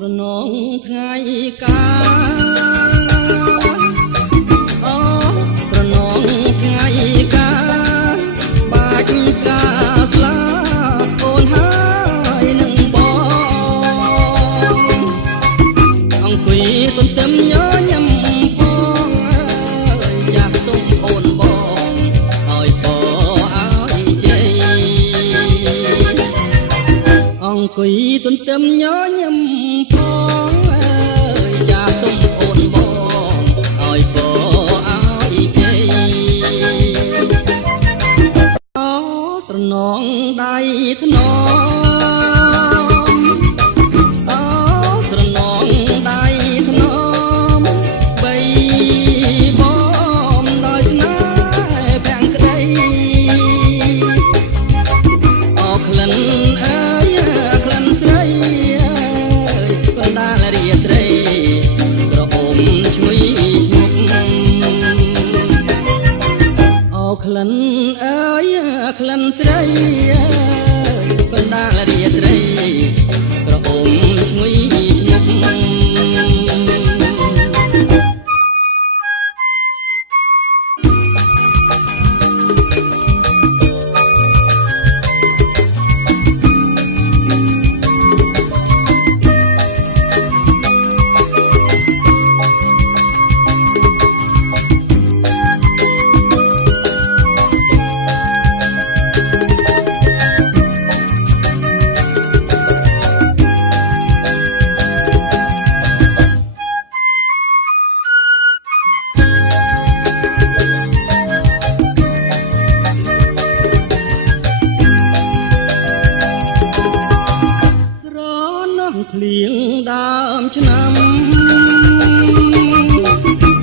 ស្រណងថ្ងៃកាអូស្រណងថ្ងៃកាបាច់កាស្លាអូនហើយនឹងបងអង្គុយទន្ទឹមញញឹមផងអើយចាស់ទុំអូនបងឲ្យពឲ្យជ័យអង្គុយទន្ទឹមញញឹមផងអើយចាស់ទុំអូនបងឲ្យពឲ្យជ័យអូស្រណងដៃថ្នមអូស្រណងដៃថ្នមបីបំដោយស្នេហ៍ប្រាំងក្ដីអូក្លិនអើយក្លិនស្រីកណ្ដាលរាត្រីក្រអូមឈ្ងុយឈ្ងុកអូក្លិនអើយក្លិនស្រីកណ្ដាលរាត្រីក្រអូមឈ្ងុយឈ្ងុកភ្លៀងដើមឆ្នាំ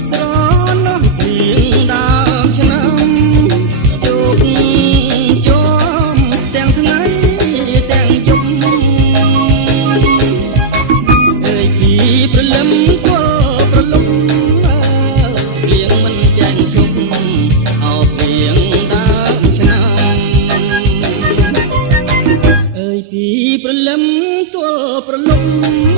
ស្រណោះភ្លៀងដើមឆ្នាំជោគជុំទាំងថ្ងៃទាំងយប់អើយពីព្រលឹមគល់ប្រលប់ភ្លៀងមិនចាញ់ជុំអោភ្លៀងដើមឆ្នាំអើយពីព្រលឹមទល់ប្រលប់